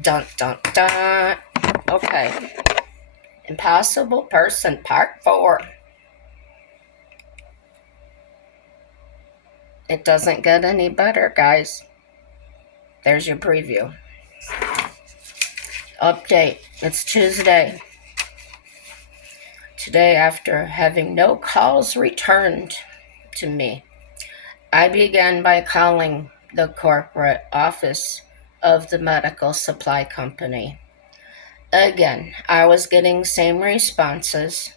Dun dun dun. Okay. Impossible Person Part 4. It doesn't get any better, guys. There's your preview. Update. It's Tuesday. Today, after having no calls returned to me, I began by calling the corporate office of the medical supply company. Again, I was getting same responses.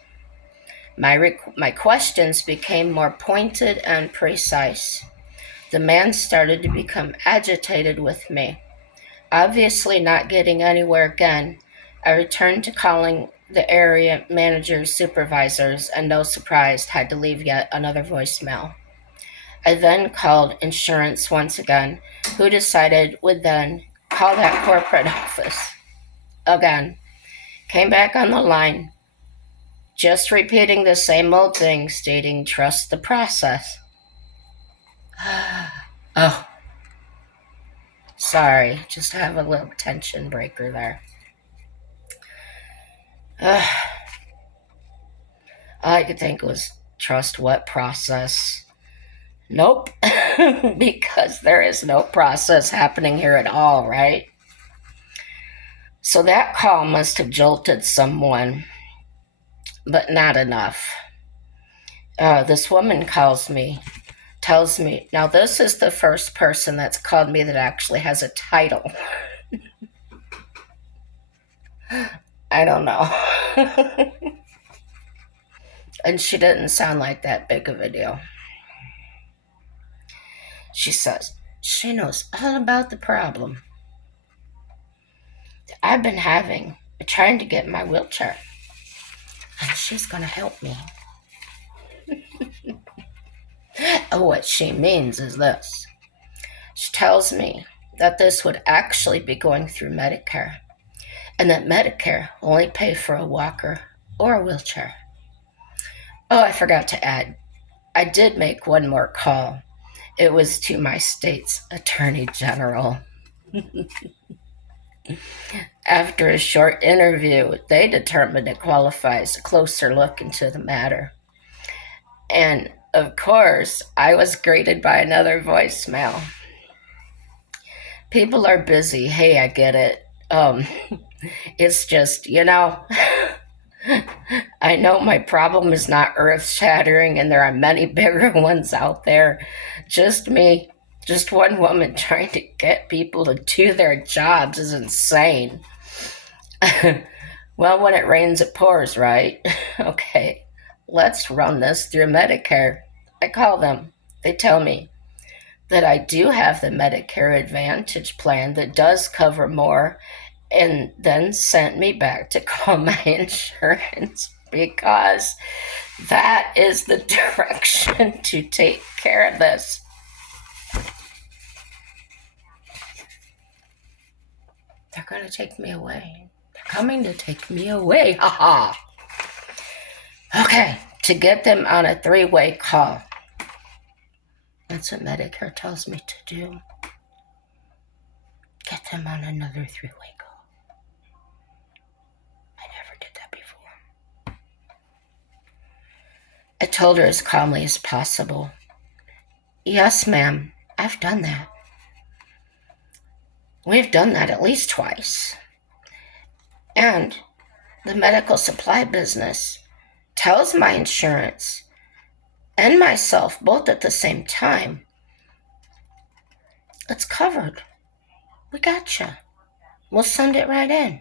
My questions became more pointed and precise. The man started to become agitated with me. Obviously not getting anywhere again, I returned to calling the area managers, supervisors, and no surprise, had to leave yet another voicemail. I then called insurance once again, who decided would then call that corporate office again. Came back on the line, just repeating the same old thing, stating trust the process. Oh, sorry, just have a little tension breaker there. All I could think was trust what process? Nope, because there is no process happening here at all, right? So that call must have jolted someone, but not enough. This woman tells me, now this is the first person that's called me that actually has a title. I don't know. And she didn't sound like that big of a deal. She says she knows all about the problem I've been having trying to get my wheelchair, and she's going to help me. What she means is this. She tells me that this would actually be going through Medicare, and that Medicare will only pay for a walker or a wheelchair. Oh, I forgot to add, I did make one more call. It was to my state's attorney general. After a short interview, they determined it qualifies a closer look into the matter. And of course, I was greeted by another voicemail. People are busy. Hey, I get it. It's just, I know my problem is not earth shattering and there are many bigger ones out there. Just me, just one woman trying to get people to do their jobs is insane. Well, when it rains, it pours, right? Okay, let's run this through Medicare. I call them. They tell me that I do have the Medicare Advantage plan that does cover more, and then sent me back to call my insurance because that is the direction to take care of this. They're going to take me away. They're coming to take me away. Haha. Okay, to get them on a three-way call. That's what Medicare tells me to do. Get them on another three-way call. I never did that before. I told her as calmly as possible. Yes, ma'am, I've done that. We've done that at least twice. And the medical supply business tells my insurance and myself both at the same time, it's covered. We gotcha. We'll send it right in.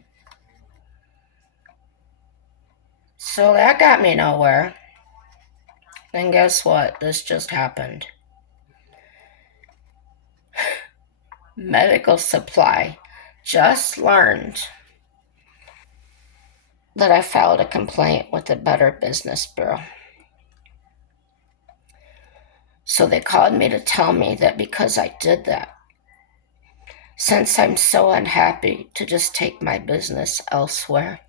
So that got me nowhere. Then guess what? This just happened. Medical supply just learned that I filed a complaint with the Better Business Bureau. So they called me to tell me that because I did that, since I'm so unhappy to just take my business elsewhere,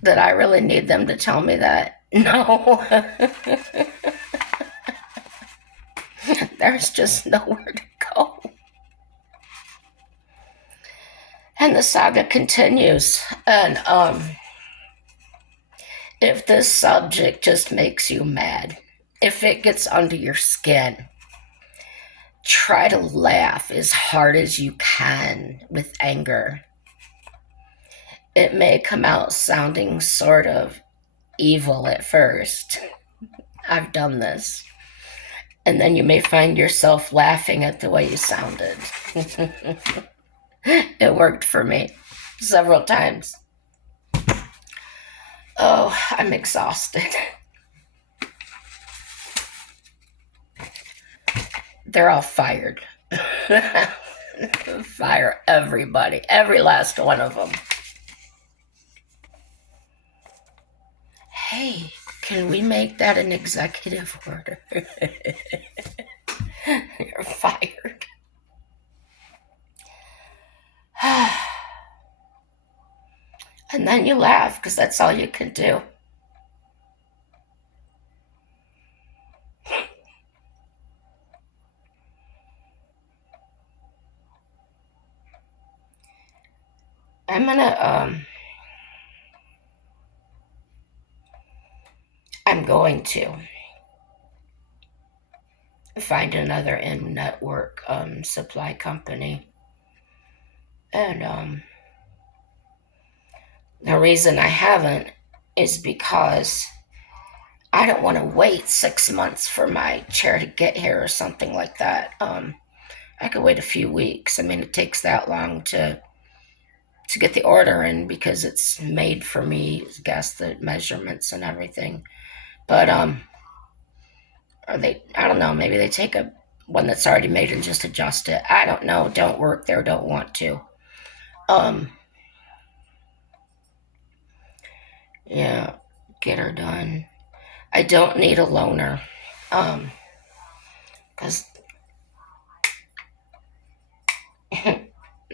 that I really need them to tell me that. No. There's just nowhere to go. And the saga continues. And if this subject just makes you mad, if it gets under your skin, try to laugh as hard as you can with anger. It may come out sounding sort of evil at first. I've done this. And then you may find yourself laughing at the way you sounded. It worked for me several times. Oh, I'm exhausted. They're all fired. Fire everybody, every last one of them. Hey, can we make that an executive order? You're fired. And then you laugh because that's all you can do. I'm going to find another in-network supply company. And the reason I haven't is because I don't want to wait 6 months for my chair to get here or something like that. I could wait a few weeks. I mean, it takes that long to get the order in because it's made for me, guess the measurements and everything. But or they, I don't know, maybe they take a one that's already made and just adjust it. I don't know. Don't work there. Don't want to. Um, yeah, get her done. I don't need a loaner. Because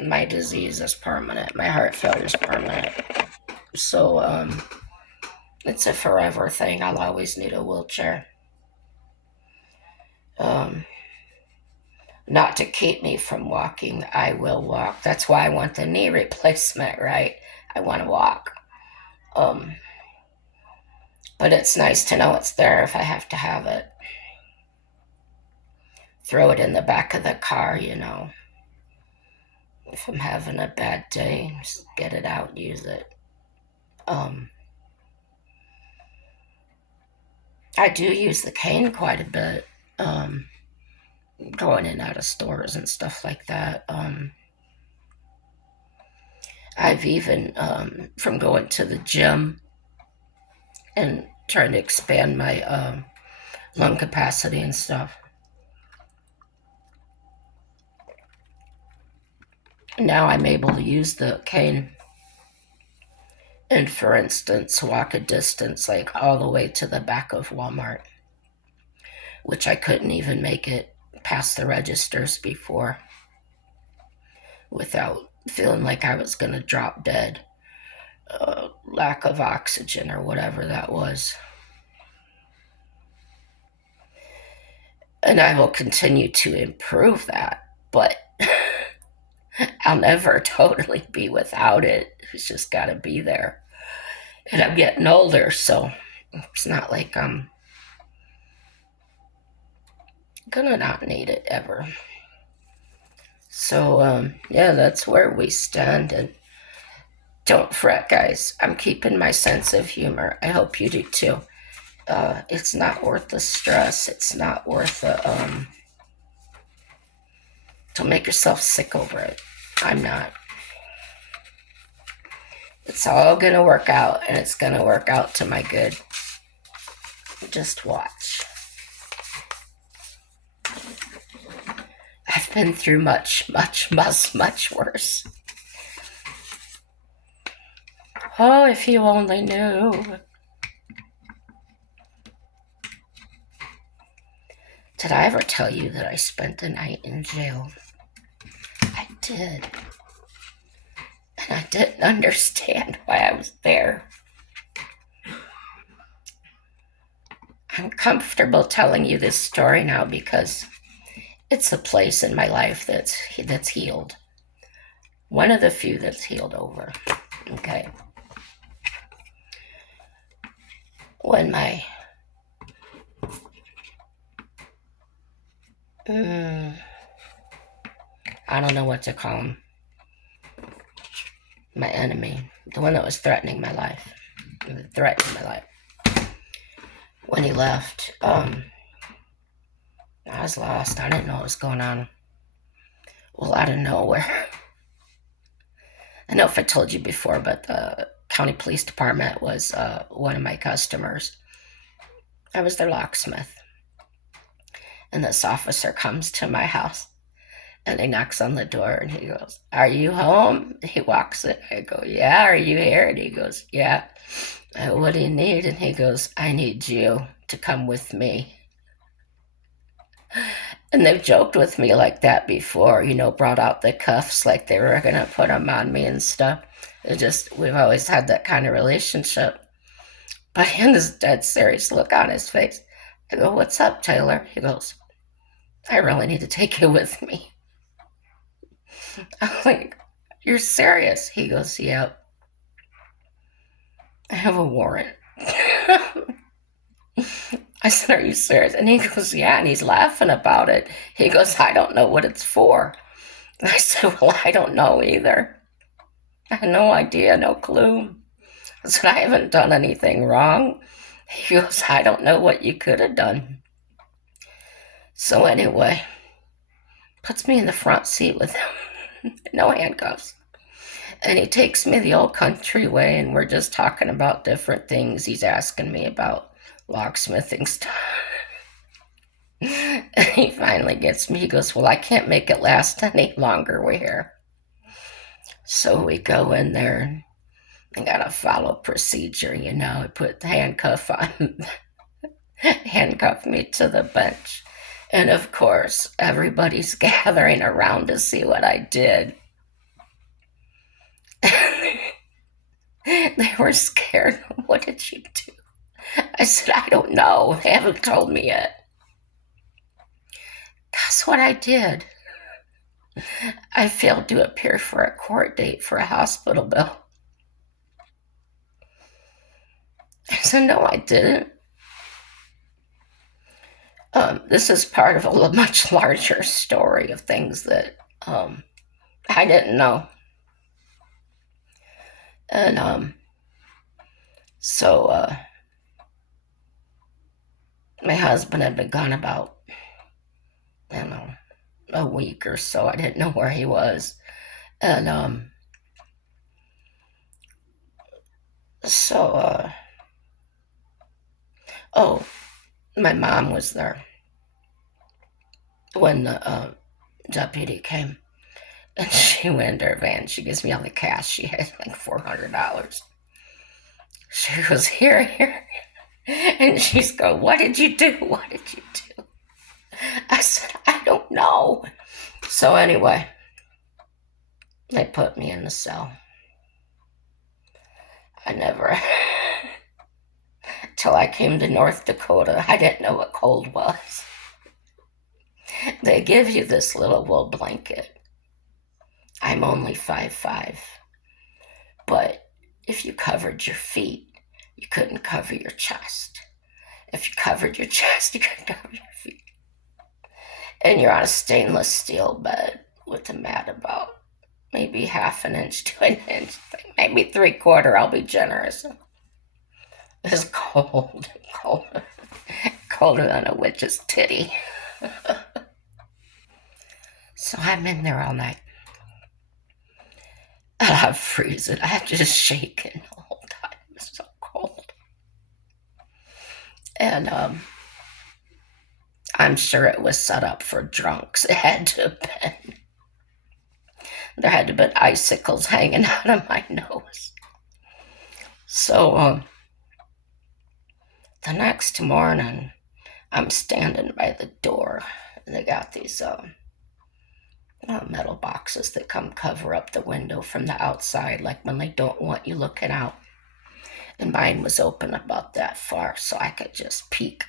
my disease is permanent. My heart failure is permanent. So, it's a forever thing. I'll always need a wheelchair. Um, Not to keep me from walking, I will walk. That's why I want the knee replacement, right? I want to walk. Um, but it's nice to know it's there if I have to have it. Throw it in the back of the car, you know. If I'm having a bad day, just get it out, use it. Um, I do use the cane quite a bit, going in and out of stores and stuff like that. I've even, from going to the gym and trying to expand my lung capacity and stuff. Now I'm able to use the cane and, for instance, walk a distance like all the way to the back of Walmart, which I couldn't even make it past the registers before without feeling like I was going to drop dead. Lack of oxygen or whatever that was. And I will continue to improve that, but I'll never totally be without it. It's just got to be there. And I'm getting older, so it's not like I'm gonna not need it ever. So, yeah, that's where we stand. And don't fret, guys. I'm keeping my sense of humor. I hope you do too. It's not worth the stress. It's not worth the, don't make yourself sick over it. I'm not. It's all gonna work out, and it's gonna work out to my good. Just watch. I've been through much, much, much, much worse. Oh, if you only knew. Did I ever tell you that I spent the night in jail? I did. And I didn't understand why I was there. I'm comfortable telling you this story now because It's a place in my life that's healed. One of the few that's healed over. Okay. When my mm, I don't know what to call him. My enemy, the one that was threatening my life, When he left, I was lost. I didn't know what was going on. Well, out of nowhere. I know if I told you before, but the county police department was one of my customers. I was their locksmith. And this officer comes to my house and he knocks on the door and he goes, "Are you home?" He walks in. I go, "Yeah, are you here?" And he goes, "Yeah." "What do you need?" And he goes, "I need you to come with me." And they've joked with me like that before, brought out the cuffs like they were going to put them on me and stuff. We've always had that kind of relationship. But he had this dead serious look on his face. I go, "What's up, Taylor?" He goes, "I really need to take you with me." I'm like, "You're serious?" He goes, "Yeah, I have a warrant." I said, "Are you serious?" And he goes, "Yeah," and he's laughing about it. He goes, "I don't know what it's for." And I said, "Well, I don't know either. I had no idea, no clue." I said, "I haven't done anything wrong." He goes, "I don't know what you could have done." So anyway, puts me in the front seat with him, no handcuffs. And he takes me the old country way, and we're just talking about different things. He's asking me about locksmithing stuff. And he finally gets me. He goes, "Well, I can't make it last any longer. We're here." So we go in there and gotta follow procedure, I put the handcuff on, handcuff me to the bench. And of course, everybody's gathering around to see what I did. They were scared. "What did you do?" I said, "I don't know. They haven't told me yet." That's what I did. I failed to appear for a court date for a hospital bill. I said, "No, I didn't." This is part of a much larger story of things that I didn't know. And so my husband had been gone about, I don't know, a week or so. I didn't know where he was. And so, oh, my mom was there when the deputy came. And she went in her van. She gives me all the cash. She had like $400. She goes, "Here, here." And she's going, "What did you do? What did you do?" I said, "I don't know." So anyway, they put me in the cell. I never, till I came to North Dakota, I didn't know what cold was. They give you this little wool blanket. I'm only 5'5", but if you covered your feet, you couldn't cover your chest. If you covered your chest, you couldn't cover your feet. And you're on a stainless steel bed with a mat about maybe half an inch to an inch, maybe 3/4. I'll be generous. It's cold, cold, colder than a witch's titty. So I'm in there all night. And I'm freezing. I'm just shaking the whole time. It's so cold. And I'm sure it was set up for drunks. It had to have been. There had to have been icicles hanging out of my nose. So the next morning, I'm standing by the door. And they got these metal boxes that come cover up the window from the outside, like when they don't want you looking out. And mine was open about that far, so I could just peek.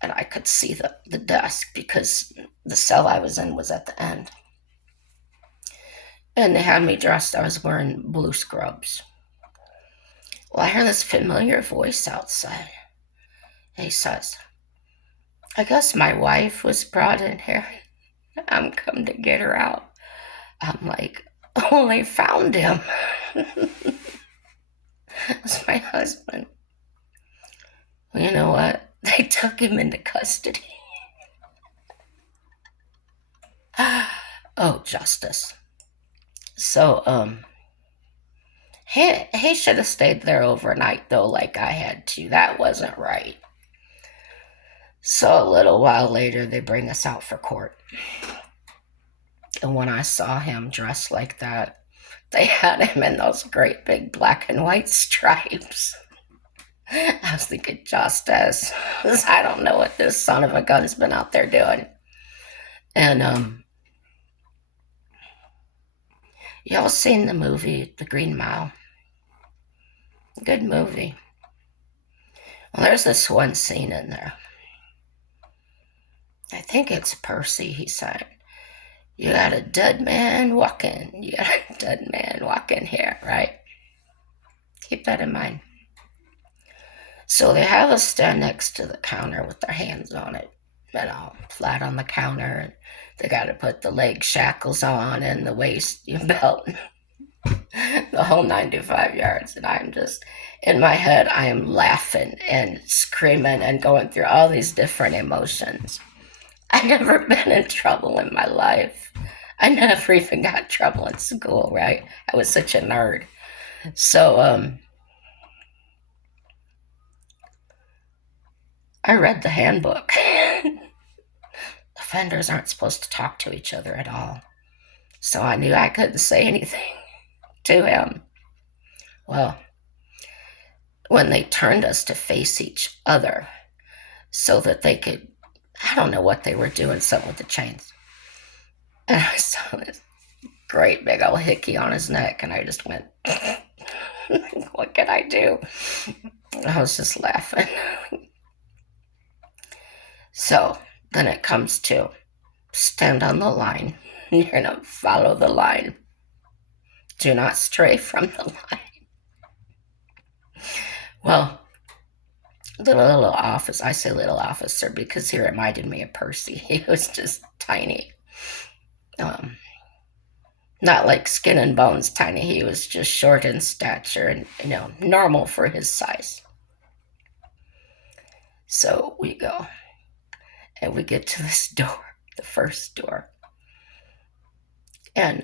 and I could see the desk because the cell I was in was at the end. And they had me dressed. I was wearing blue scrubs. Well, I hear this familiar voice outside. He says, I guess my wife was brought in here. I'm come to get her out. I'm like, oh, they found him. It's my husband. Well, you know what? They took him into custody. Oh, justice. So, he should have stayed there overnight, though, like I had to. That wasn't right. So, a little while later, they bring us out for court. And when I saw him dressed like that, they had him in those great big black and white stripes. I was thinking, justice. I don't know what this son of a gun's been out there doing. And y'all seen the movie The Green Mile? Good movie. Well, there's this one scene in there. I think it's Percy, he said. You got a dead man walking. You got a dead man walking here, right? Keep that in mind. So they have us stand next to the counter with their hands on it, flat on the counter. They got to put the leg shackles on and the waist belt, the whole 95 yards. And I'm just, in my head, I am laughing and screaming and going through all these different emotions. I've never been in trouble in my life. I never even got in trouble in school, right? I was such a nerd. So, I read the handbook. Offenders aren't supposed to talk to each other at all. So I knew I couldn't say anything to him. Well, when they turned us to face each other so that they could, I don't know what they were doing, something with the chains. And I saw this great big old hickey on his neck, and I just went, what can I do? I was just laughing. So then it comes to stand on the line. You're going to follow the line. Do not stray from the line. Well, the little officer, I say little officer because he reminded me of Percy. He was just tiny. Not like skin and bones tiny. He was just short in stature and, normal for his size. So we go and we get to this door, the first door. And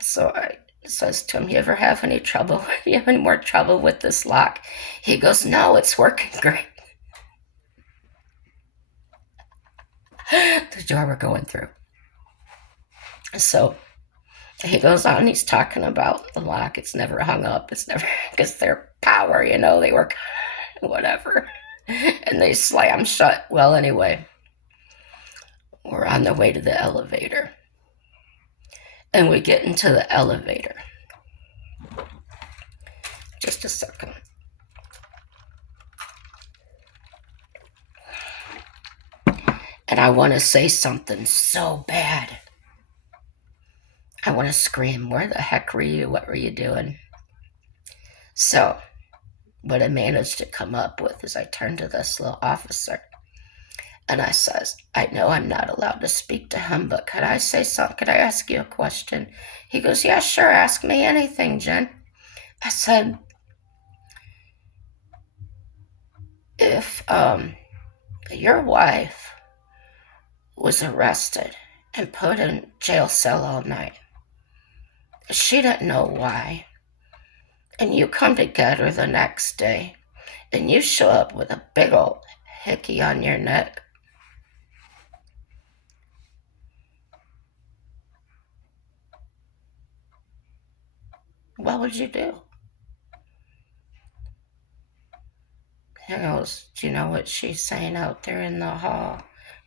so I says to him, you ever have any trouble? You have any more trouble with this lock? He goes, no, it's working great. The door we're going through. So he goes on, he's talking about the lock. It's never hung up. It's never, because their power, they work, whatever. And they slam shut. Well, anyway, we're on the way to the elevator. And we get into the elevator. Just a second. And I want to say something so bad. I want to scream, where the heck were you? What were you doing? So, what I managed to come up with is I turned to this little officer and I says, I know I'm not allowed to speak to him, but could I say something? Could I ask you a question? He goes, yeah, sure. Ask me anything, Jen. I said, if your wife was arrested and put in jail cell all night, she didn't know why, and you come to get her the next day, and you show up with a big old hickey on your neck, what would you do? He goes, do you know what she's saying out there in the hall?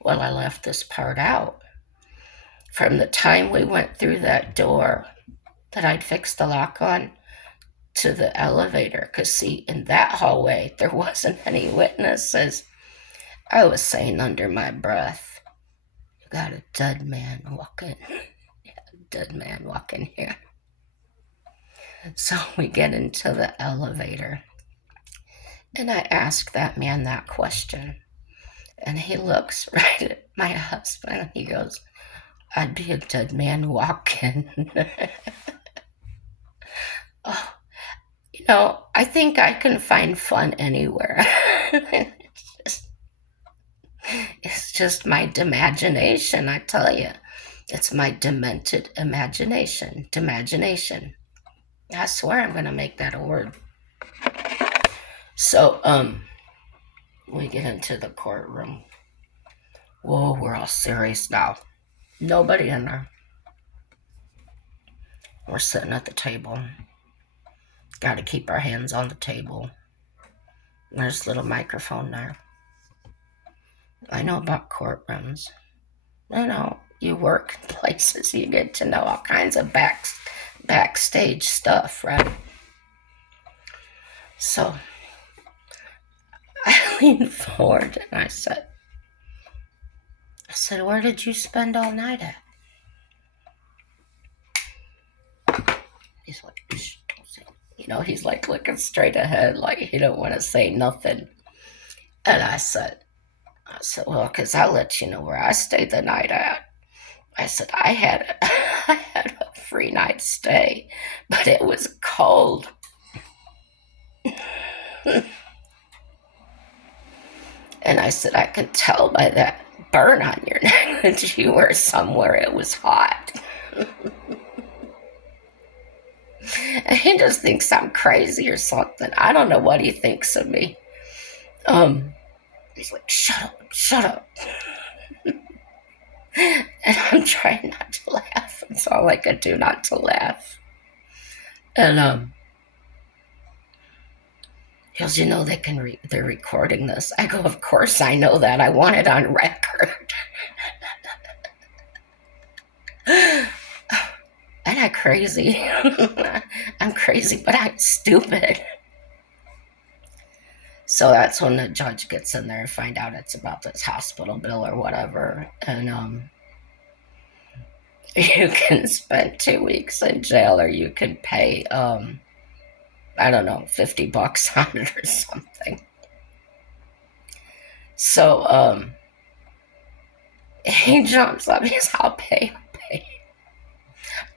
Well, I left this part out. From the time we went through that door that I'd fixed the lock on to the elevator, because see, in that hallway, there wasn't any witnesses. I was saying under my breath, "You got a dead man walking, dead man walking here." So we get into the elevator, and I ask that man that question. And he looks right at my husband and he goes, "I'd be a dead man walking." Oh, I think I can find fun anywhere. It's just my imagination, I tell you. It's my demented imagination. Imagination. I swear I'm gonna make that a word. So, we get into the courtroom. Whoa, we're all serious now. Nobody in there. We're sitting at the table. Got to keep our hands on the table. There's a little microphone there. I know about courtrooms. You work in places, you get to know all kinds of backstage stuff, right? So I leaned forward and I said, "Where did you spend all night at?" He's like, "Shh, don't say." He's like looking straight ahead, like he don't want to say nothing. And I said, "Well, because I'll let you know where I stayed the night at." I said, I had a free night stay, but it was cold. And I said, I could tell by that burn on your neck that you were somewhere it was hot. And he just thinks I'm crazy or something. I don't know what he thinks of me. He's like, shut up, shut up. And I'm trying not to laugh. It's all I could do not to laugh. And he goes, they're recording this. I go, of course I know that. I want it on record. Am I crazy? I'm crazy, but I'm stupid. So that's when the judge gets in there and find out it's about this hospital bill or whatever. And you can spend 2 weeks in jail or you can pay, I don't know, $50 on it or something. So he jumps up. He's, I'll pay.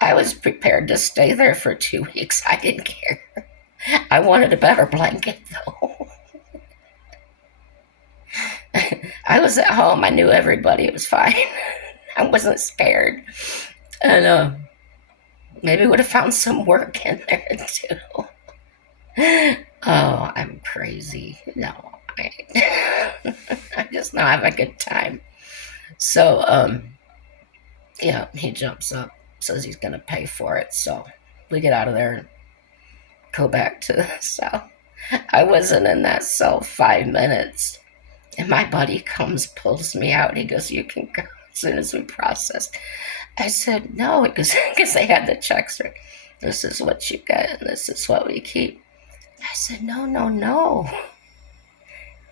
I was prepared to stay there for 2 weeks. I didn't care. I wanted a better blanket, though. I was at home. I knew everybody. It was fine. I wasn't scared. And maybe would have found some work in there, too. Oh, I'm crazy. No, I just not have a good time. So, yeah, he jumps up, says he's going to pay for it. So we get out of there and go back to the cell. I wasn't in that cell 5 minutes. And my buddy comes, pulls me out. He goes, you can go as soon as we process. I said, no, because they had the checks. This is what you get, and this is what we keep. I said, no.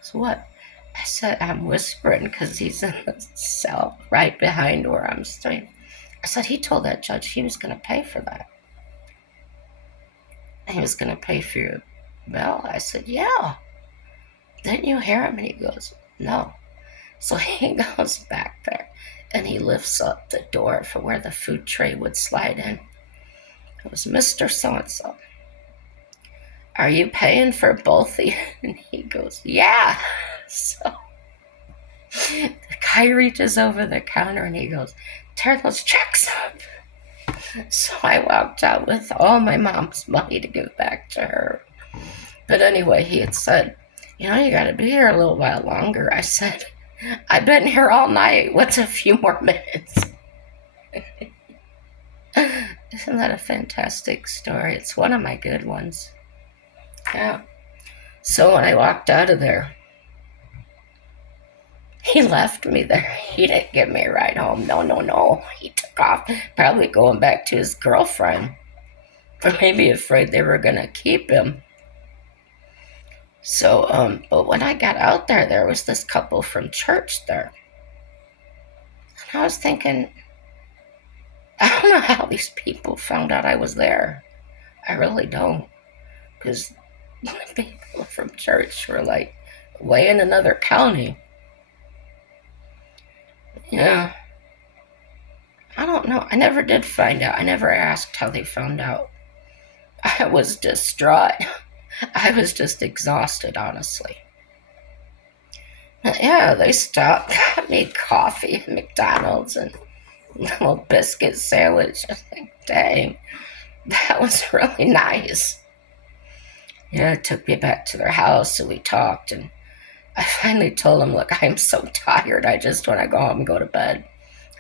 So what? I said, I'm whispering because he's in the cell right behind where I'm staying. I said, he told that judge he was going to pay for that. He was going to pay for your bill. I said, yeah. Didn't you hear him? And he goes, no. So he goes back there and he lifts up the door for where the food tray would slide in. It was Mr. So-and-so. Are you paying for both of you? And he goes, yeah. So the guy reaches over the counter and he goes, tear those checks up. So I walked out with all my mom's money to give back to her. But anyway, he had said, you got to be here a little while longer. I said, I've been here all night. What's a few more minutes? Isn't that a fantastic story? It's one of my good ones. Yeah. So when I walked out of there, he left me there. He didn't give me a ride home. No. He took off, probably going back to his girlfriend, or maybe afraid they were going to keep him. So, but when I got out there, there was this couple from church there. And I was thinking, I don't know how these people found out I was there. I really don't. Because the people from church were like way in another county. Yeah. I don't know. I never did find out. I never asked how they found out. I was distraught. I was just exhausted, honestly. But yeah, they stopped, got me coffee at McDonald's and a little biscuit sandwich. I was like, dang, that was really nice. Yeah, it took me back to their house and we talked. And I finally told them, look, I'm so tired. I just want to go home and go to bed.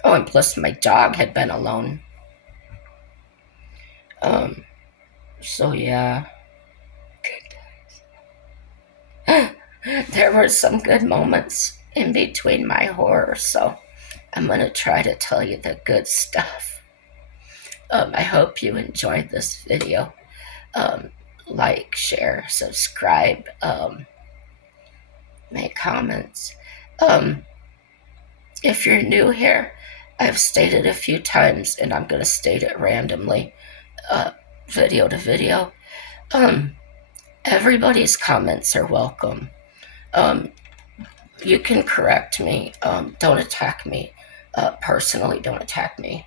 Oh, and plus my dog had been alone. Um, so yeah, there were some good moments in between my horror. So I'm gonna try to tell you the good stuff. I hope you enjoyed this video. Um, like, share, subscribe, make comments. Um, if you're new here, I've stated a few times, and I'm going to state it randomly, video to video. Um, everybody's comments are welcome. Um, you can correct me. Don't attack me. Personally, don't attack me.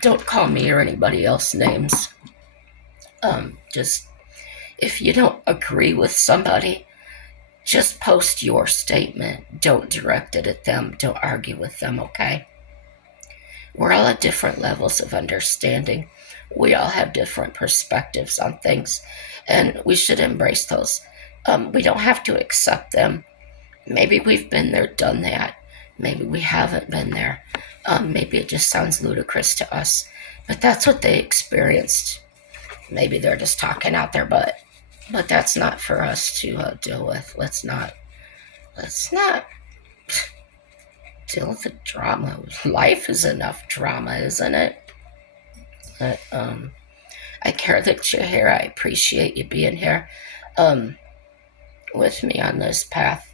Don't call me or anybody else names. Just if you don't agree with somebody, just post your statement. Don't direct it at them. Don't argue with them, okay? We're all at different levels of understanding. We all have different perspectives on things, and we should embrace those. We don't have to accept them. Maybe we've been there, done that. Maybe we haven't been there. Maybe it just sounds ludicrous to us, but that's what they experienced. Maybe they're just talking out their butt, but that's not for us to deal with. Let's not deal with the drama. Life is enough drama, isn't it? But I care that you're here. I appreciate you being here with me on this path.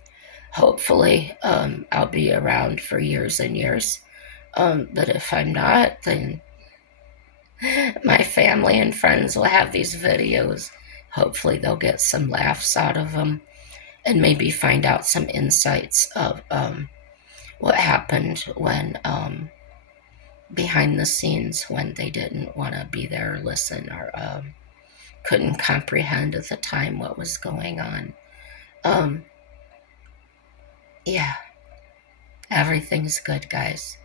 Hopefully, I'll be around for years and years. But if I'm not, then my family and friends will have these videos. Hopefully, they'll get some laughs out of them and maybe find out some insights of what happened when behind the scenes when they didn't want to be there or listen or couldn't comprehend at the time what was going on. Um, yeah, everything's good, guys.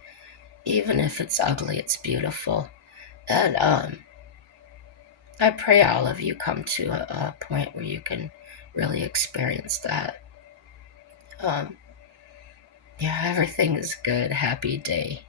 Even if it's ugly, it's beautiful. And I pray all of you come to a point where you can really experience that. Um, yeah, everything is good. Happy day.